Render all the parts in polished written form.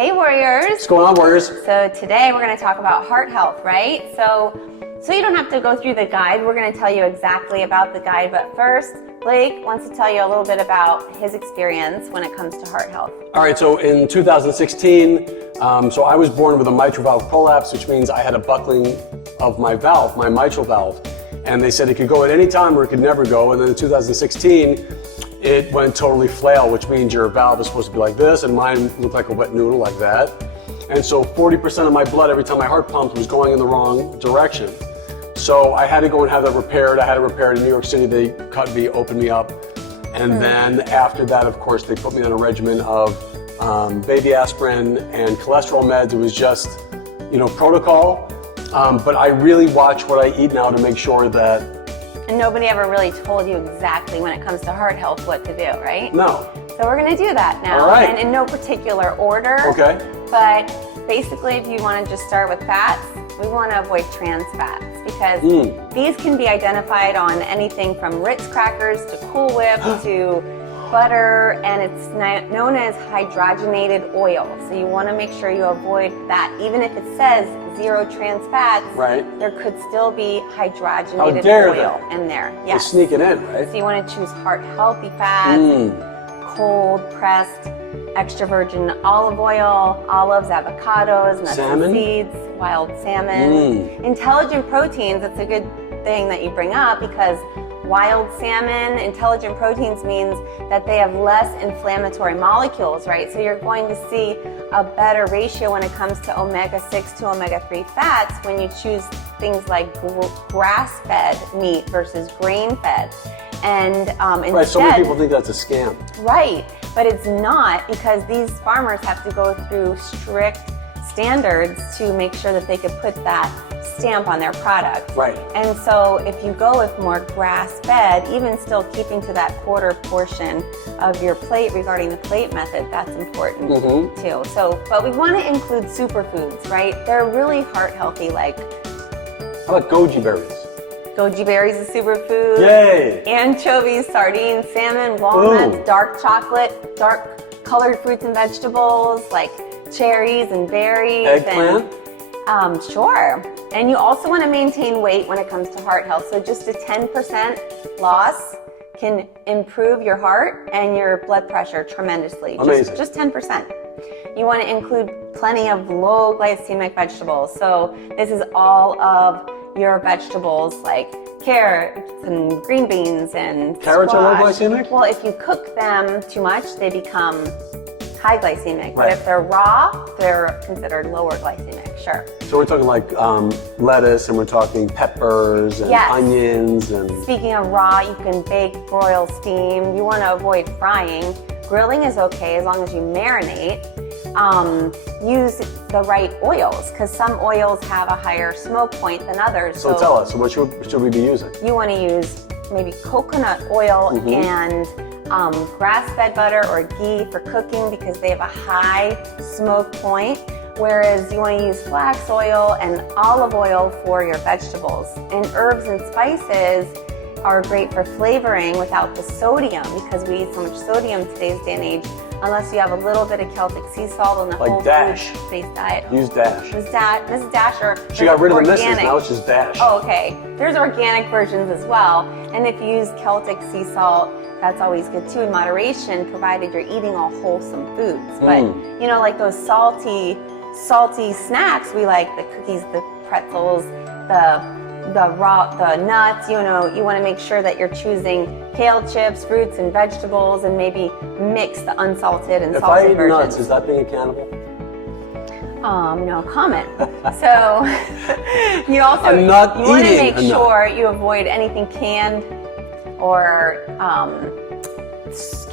Hey Warriors! What's going on, Warriors? So today we're going to talk about heart health, right? So you don't have to go through the guide. We're going to tell you exactly about the guide, but first, Blake wants to tell you a little bit about his experience when it comes to heart health. All right, so in 2016, so I was born with a mitral valve prolapse, which means I had a buckling of my valve, my mitral valve. And they said it could go at any time or it could never go. And then in 2016, it went totally flail, which means your valve is supposed to be like this, and mine looked like a wet noodle like that. And so 40% of my blood every time my heart pumped was going in the wrong direction. So I had to go and have that repaired. I had it repaired in New York City. They cut me, opened me up. And then after that, of course, they put me on a regimen of baby aspirin and cholesterol meds. It was just, protocol. But I really watch what I eat now to make sure that. And nobody ever really told you exactly when it comes to heart health what to do, right? No. So we're going to do that now. All right. And in no particular order. Okay. But basically, if you want to just start with fats, we want to avoid trans fats because these can be identified on anything from Ritz crackers to Cool Whip to butter, and it's known as hydrogenated oil. So you want to make sure you avoid that. Even if it says zero trans fats, there could still be hydrogenated oil in there. Yes. They sneak it in, right? So you want to choose heart healthy fats, cold pressed, extra virgin olive oil, olives, avocados, nuts and seeds, wild salmon. Intelligent proteins, that's a good thing that you bring up because wild salmon, intelligent proteins means that they have less inflammatory molecules, right? So you're going to see a better ratio when it comes to omega-6 to omega-3 fats when you choose things like grass-fed meat versus grain-fed. And instead, right, so many people think that's a scam. Right, but it's not because these farmers have to go through strict standards to make sure that they could put that stamp on their product. Right. And so if you go with more grass-fed, even still keeping to that quarter portion of your plate regarding the plate method, that's important too. So, but we want to include superfoods, right? They're really heart healthy, like. How about goji berries? Goji berries is a superfood. Yay! Anchovies, sardines, salmon, walnuts, dark chocolate, dark colored fruits and vegetables like cherries and berries. Eggplant? Sure. And you also want to maintain weight when it comes to heart health. So just a 10% loss can improve your heart and your blood pressure tremendously. Amazing. Just 10%. You want to include plenty of low glycemic vegetables. So this is all of your vegetables like carrots and green beans and carrots squash. Are low glycemic? Well, if you cook them too much, they become high glycemic. But if they're raw, they're considered lower glycemic, sure. So we're talking like lettuce, and we're talking peppers and onions. And speaking of raw, you can bake, broil, steam. You want to avoid frying. Grilling is okay as long as you marinate. Use the right oils because some oils have a higher smoke point than others. So tell us, what should we be using? You want to use maybe coconut oil and grass-fed butter or ghee for cooking because they have a high smoke point, whereas you want to use flax oil and olive oil for your vegetables. And herbs and spices are great for flavoring without the sodium because we eat so much sodium today's day and age, unless you have a little bit of Celtic sea salt in the whole food-based diet. Use Dash. Mrs. Dasher. She got rid of the misses, now it's just Dash. Oh, okay. There's organic versions as well. And if you use Celtic sea salt, that's always good too in moderation, provided you're eating all wholesome foods. But, like those salty snacks, we like the cookies, the pretzels, the nuts, you want to make sure that you're choosing kale chips, fruits, and vegetables, and maybe mix the unsalted and salted versions. If I eat nuts, is that being a cannibal? No comment. So you also you want to make sure you avoid anything canned or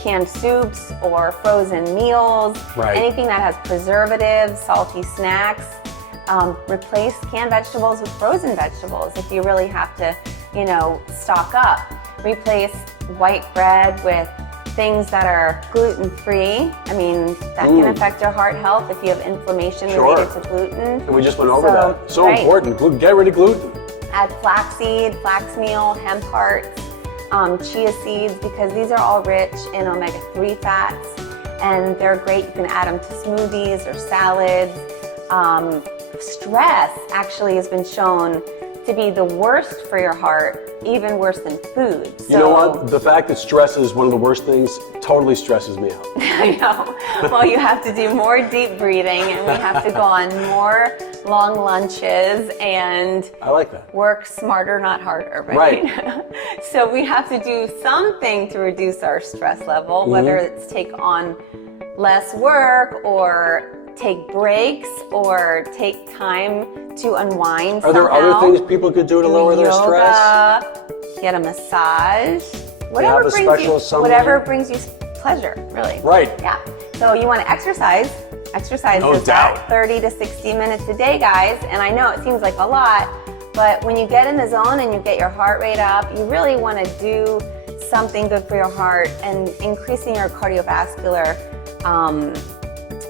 canned soups or frozen meals, anything that has preservatives, salty snacks. Replace canned vegetables with frozen vegetables if you really have to, stock up. Replace white bread with things that are gluten-free. I mean, that can affect your heart health if you have inflammation related to gluten. And we just went over that. So important. Get rid of gluten. Add flaxseed, flax meal, hemp hearts, chia seeds, because these are all rich in omega-3 fats. and they're great. You can add them to smoothies or salads. Stress actually has been shown to be the worst for your heart, even worse than food. So, you know what? The fact that stress is one of the worst things totally stresses me out. I know. Well, you have to do more deep breathing, and we have to go on more long lunches and I like that. work smarter, not harder, right? So we have to do something to reduce our stress level, whether it's take on less work or take breaks or take time to unwind. Are there other things people could do to lower their stress? Get a massage, have whatever brings you pleasure, really. Right. Yeah. So you want to exercise. Exercise No is doubt. about 30 to 60 minutes a day, guys. And I know it seems like a lot, but when you get in the zone and you get your heart rate up, you really want to do something good for your heart, and increasing your cardiovascular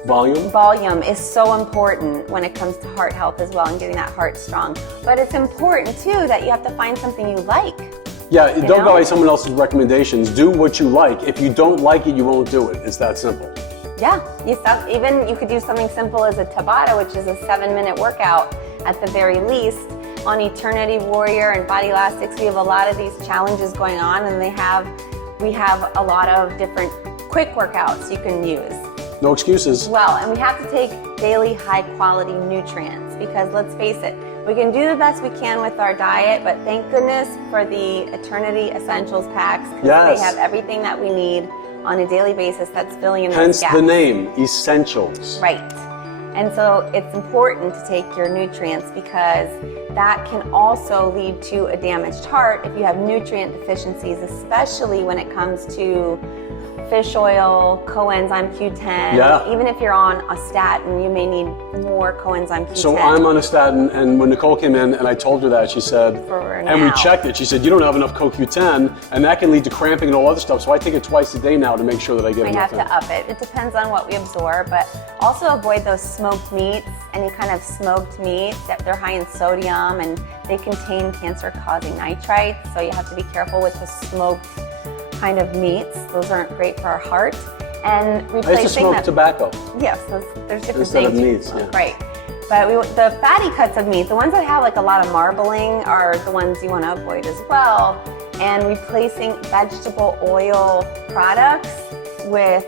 volume is so important when it comes to heart health as well, and getting that heart strong. But it's important too that you have to find something you like. Yeah, don't go by someone else's recommendations. Do what you like. If you don't like it, you won't do it. It's that simple. Yeah, you could do something simple as a Tabata, which is a 7-minute workout at the very least. On Eternity Warrior and Body Elastics, we have a lot of these challenges going on, and we have a lot of different quick workouts you can use. No excuses. Well, and we have to take daily high quality nutrients, because let's face it, we can do the best we can with our diet, but thank goodness for the Eternity Essentials packs, because they have everything that we need on a daily basis that's filling in those gaps. Hence the name, Essentials. Right. And so it's important to take your nutrients, because that can also lead to a damaged heart if you have nutrient deficiencies, especially when it comes to fish oil, coenzyme Q10. Yeah. Even if you're on a statin, you may need more coenzyme Q10. So I'm on a statin, and when Nicole came in and I told her that, she said, and we checked it, she said, you don't have enough CoQ10, and that can lead to cramping and all other stuff. So I take it twice a day now to make sure that I get enough. We have to up it. It depends on what we absorb, but also avoid those smoked meats, any kind of smoked meats. They're high in sodium, and they contain cancer-causing nitrites. So you have to be careful with the smoked kind of meats. Those aren't great for our heart. And replacing I used to smoke tobacco. Yes, there's different instead things. Of meats, yeah. Right. But the fatty cuts of meat, the ones that have like a lot of marbling, are the ones you want to avoid as well. And replacing vegetable oil products with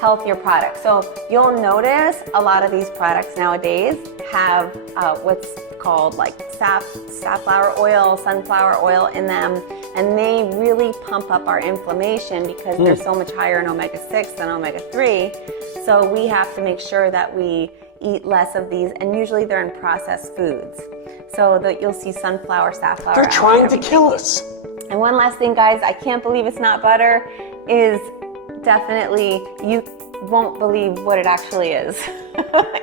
healthier products. So you'll notice a lot of these products nowadays have what's called like safflower oil, sunflower oil in them, and they really pump up our inflammation because they're so much higher in omega-6 than omega-3. So we have to make sure that we eat less of these, and usually they're in processed foods. So that you'll see sunflower, safflower. They're trying to kill us. And one last thing, guys, I can't believe it's not butter, is definitely, you won't believe what it actually is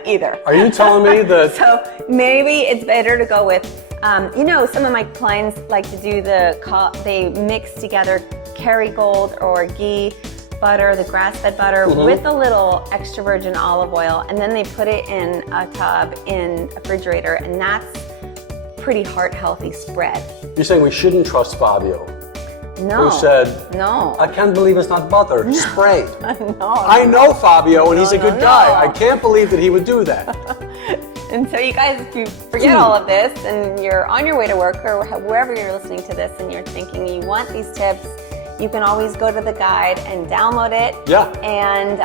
either. Are you telling me that? So maybe it's better to go with, some of my clients like to do they mix together Kerrygold or ghee butter, the grass-fed butter, with a little extra virgin olive oil, and then they put it in a tub in a refrigerator, and that's pretty heart healthy spread. You're saying we shouldn't trust Fabio? No. Who said, no. I can't believe it's not butter, sprayed. No. I know Fabio, and he's a good guy. I can't believe that he would do that. And so you guys, if you forget all of this and you're on your way to work or wherever you're listening to this and you're thinking you want these tips, you can always go to the guide and download it. Yeah. And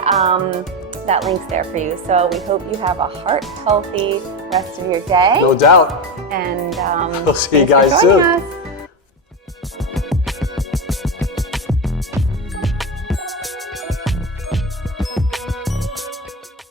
that link's there for you. So we hope you have a heart-healthy rest of your day. No doubt. And we'll see you guys soon. Us.